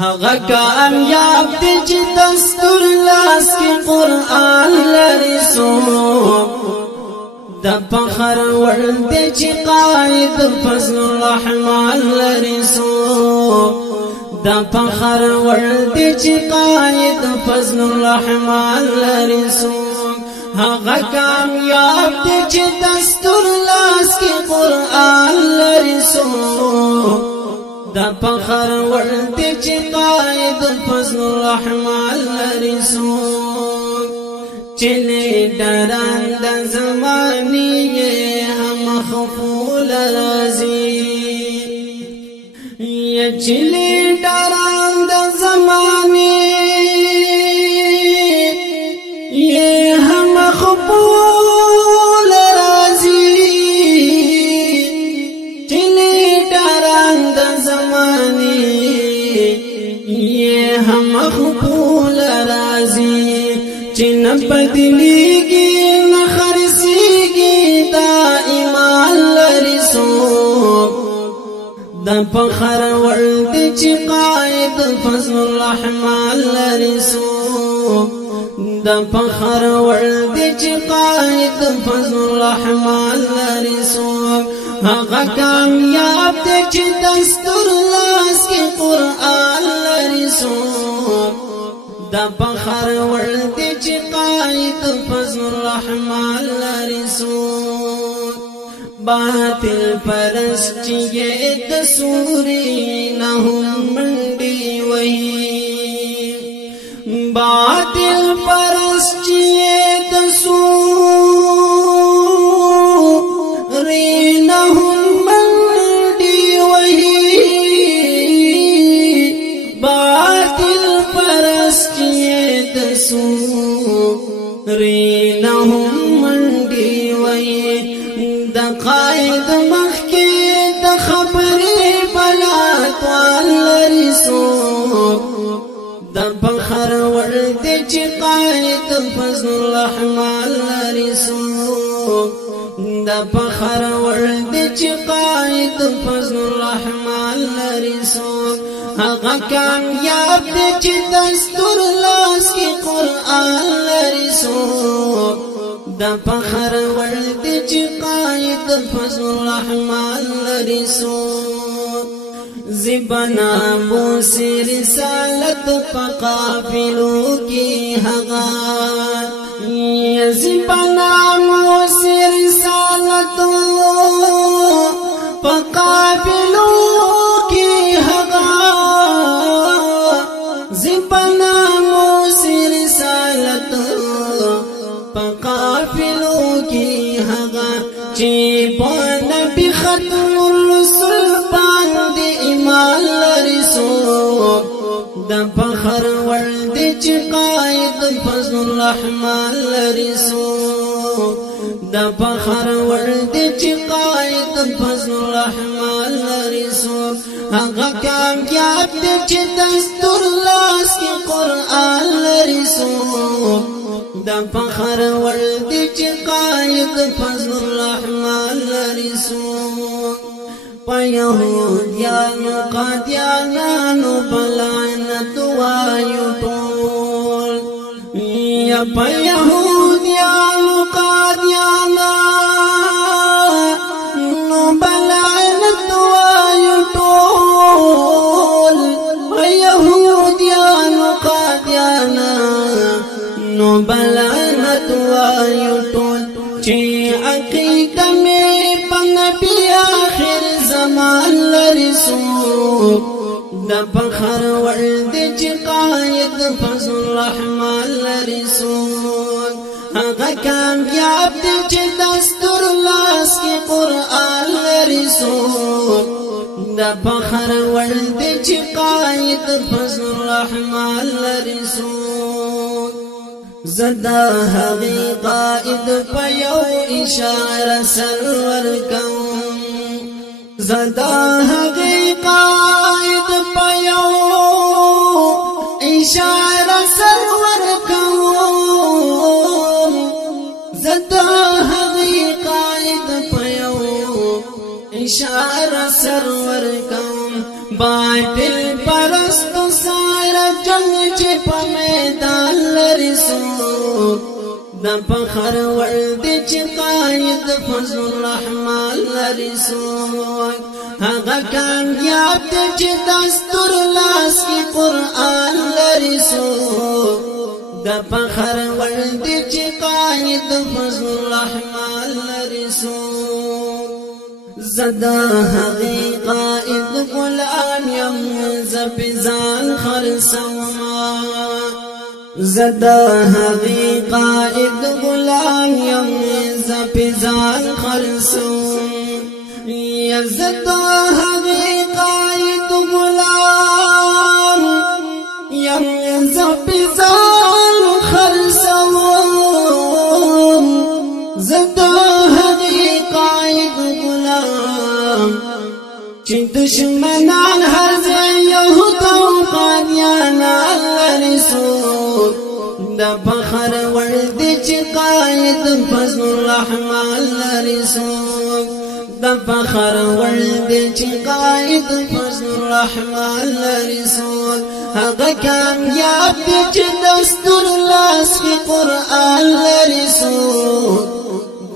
هغه کامیاب دی چې دستور لاس کې قرآن لري څوک د فخر وړ دی چې قائد فضل الرحمن لري څوک د فخر وړ دی چې قائد فضل الرحمن لري څوک هغه کامیاب دی چې دستور لاس کې قرآن لري څوک دا فخر ورد چې قائد فضل الرحمن لري څوک چې ډران د زمانې هم خفول راځي یا چې ډران د زمانې هم خفول راځي چې ډران د هم خپول رازي چې نه بدليږي نه خرسيږي دا ایمان لري څوک د فخر وړ دی چې قائد فضل الرحمن لري څوک د فخر وړ دی چې قائد فضل الرحمن لري څوک هغه کامیاب دی چې دستور لاس کې قرآن لري څوک د فخر وړ دی چې قائد فضل الرحمن لري څوک باطل پرست چې د سوري نه هم منډي وهي باطل پرست چې د سوري نه هم منډي وهي باطل پرست چې د سوري نه هم منډي وهي د قائد مخکې د خبرې بلات لري څوک د فخر وړ دی چې قائد فضل الرحمن لري څوک د فخر وړ دی چې قائد فضل الرحمن لري څوک هغه کامیاب دی چې دستور لاس کې قرآن لري څوک د فخر وړ دی چې قائد فضل الرحمن لري څوک زبنا بوسی رسالت پقافلو کی هغه زبنا بوسی رسالت پقافلو کی هغه زبنا بوسی رسالت پقافلو کی هغه چې په نبی ختم الرسل باندې ایمان لري څوک د فخر وړ دی چې قائد فضل الرحمن لري څوک د فخر وړ دی چې قائد فضل الرحمن لري څوک هغه کامیاب دی چې دستور لاس کې قرآن لري څوک د فخر وړ دی چې قائد فضل الرحمن لري څوک په یهودیانو قادیانانو بلعنت وایو ټول یا په یهودیانو قادیانانو بلعنت وایو ټول په یهودیانو قادیانانو بلعنت وایو ټول چې عقیده مې په نبی آخر زمان لري څوک د فخر وړ دی چې قائد فضل الرحمن لري څوک هغه کامیاب دی چې دستور لاس کې قرآن لري څوک د فخر وړ دی چې قائد فضل الرحمن لري څوک زدا هغه قائد په یو اشاره سرور کوم زدا هغه قائد په یو اشاره سرور کوم زدا هغه قائد په یو اشاره سرور کوم باطل پرست جنگ چې په میدان لري څوک د فخر وړ دی چې قائد فضل الرحمن لري څوک هغه کامیاب دی چې دستور لاس کې قرآن لري څوک د فخر وړ دی چې قائد فضل الرحمن لري څوک زدا هغه قائد غلام يم زبزان خرسما زدا هغه قائد غلام يم زبزان خرسما يا زدا هغه قائد غلام يم زبزان خرسما زدا هغه قائد چې دشمنان هر ځای يهود او قادیانان لري څوک د فخر وړ دی چې قائد فضل الرحمن لري څوک د فخر وړ دی چې قائد فضل الرحمن لري څوک هغه کامیاب دی چې دستور لاس کې قرآن لري څوک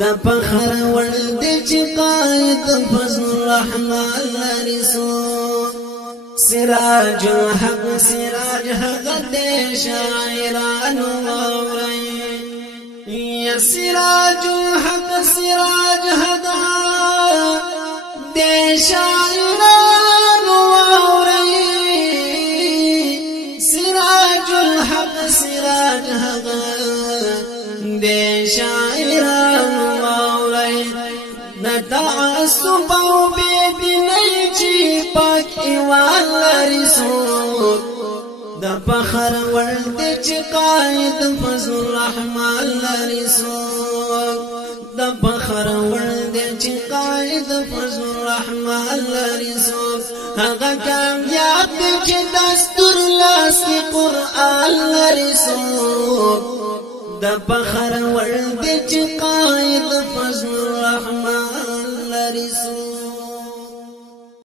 د فخر وړ دی چې قائد فضل الرحمن لري څوک سراج الحق دې شاعرانو واورئ یا سراج الحق دې شاعرانو واورئ سراج الحق دې شاعرانو تعصب او بيدیني چې پاک ایوان لري څوک د فخر وړ دی چې قائد فضل الرحمن لري څوک د فخر وړ دی چې قائد فضل الرحمن لري څوک هغه کامیاب دی چې دستور لاس کې قرآن لري څوک د فخر وړ دی چې قائد فضل الرحمن لري څوک